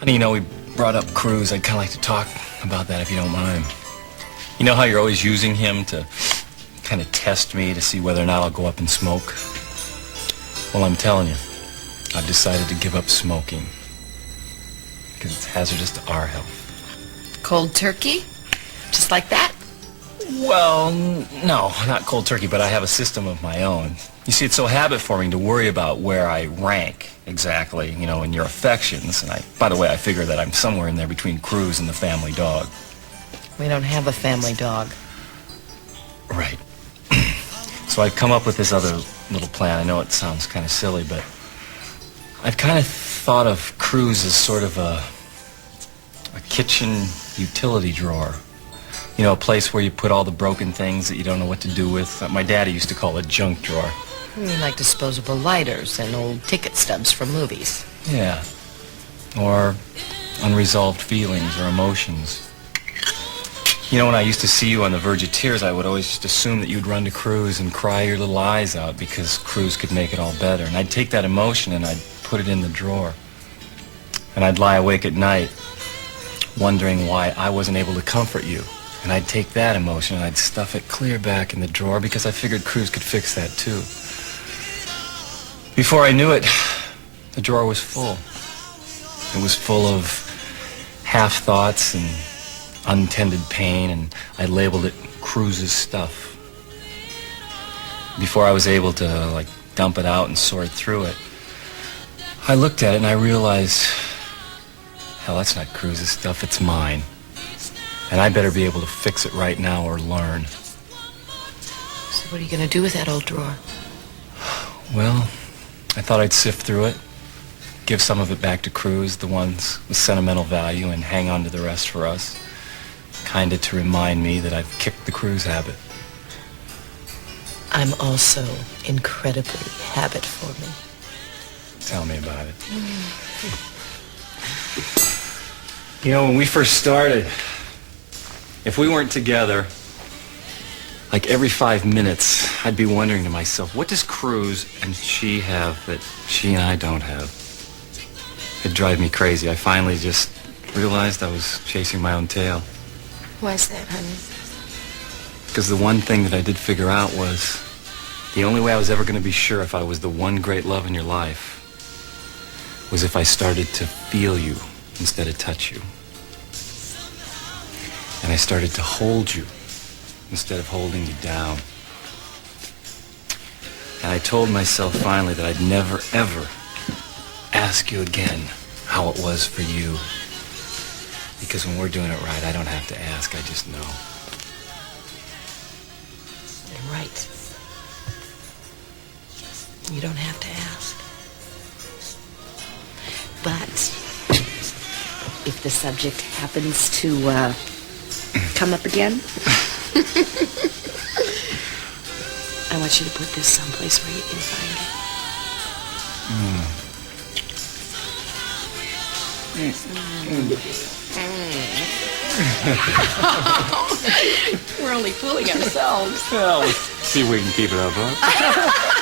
Honey, you know, we brought up Cruz. I'd kind of like to talk about that if you don't mind. You know how you're always using him to kind of test me to see whether or not I'll go up and smoke? Well, I'm telling you, I've decided to give up smoking because it's hazardous to our health. Cold turkey? Just like that? Well, no, not cold turkey, but I have a system of my own. You see, it's so habit-forming to worry about where I rank exactly, you know, in your affections. And by the way, I figure that I'm somewhere in there between Cruz and the family dog. We don't have a family dog. Right. So I've come up with this other little plan. I know it sounds kind of silly, but I've kind of thought of Cruz as sort of a kitchen utility drawer. You know, a place where you put all the broken things that you don't know what to do with. My daddy used to call it junk drawer. You mean like disposable lighters and old ticket stubs from movies? Yeah. Or unresolved feelings or emotions. You know, when I used to see you on the verge of tears, I would always just assume that you'd run to Cruz and cry your little eyes out because Cruz could make it all better. And I'd take that emotion and I'd put it in the drawer. And I'd lie awake at night wondering why I wasn't able to comfort you. And I'd take that emotion and I'd stuff it clear back in the drawer because I figured Cruz could fix that too. Before I knew it, the drawer was full. It was full of half thoughts and untended pain, and I labeled it Cruz's stuff. Before I was able to, like, dump it out and sort through it, I looked at it and I realized, hell, that's not Cruz's stuff, it's mine. And I better be able to fix it right now or learn. So what are you going to do with that old drawer? Well, I thought I'd sift through it, give some of it back to Cruz, the ones with sentimental value, and hang on to the rest for us. Kinda to remind me that I've kicked the Cruz habit. I'm also incredibly habit-forming. Tell me about it. You know, when we first started, if we weren't together, like every 5 minutes, I'd be wondering to myself, what does Cruz and she have that she and I don't have? It'd drive me crazy. I finally just realized I was chasing my own tail. Why is that, honey? Because the one thing that I did figure out was the only way I was ever going to be sure if I was the one great love in your life was if I started to feel you instead of touch you. And I started to hold you instead of holding you down. And I told myself finally that I'd never, ever ask you again how it was for you. Because when we're doing it right, I don't have to ask, I just know. You're right. You don't have to ask. But if the subject happens to come up again, I want you to put this someplace where you can find it. We're only fooling ourselves. Well, let's see if we can keep it up, huh?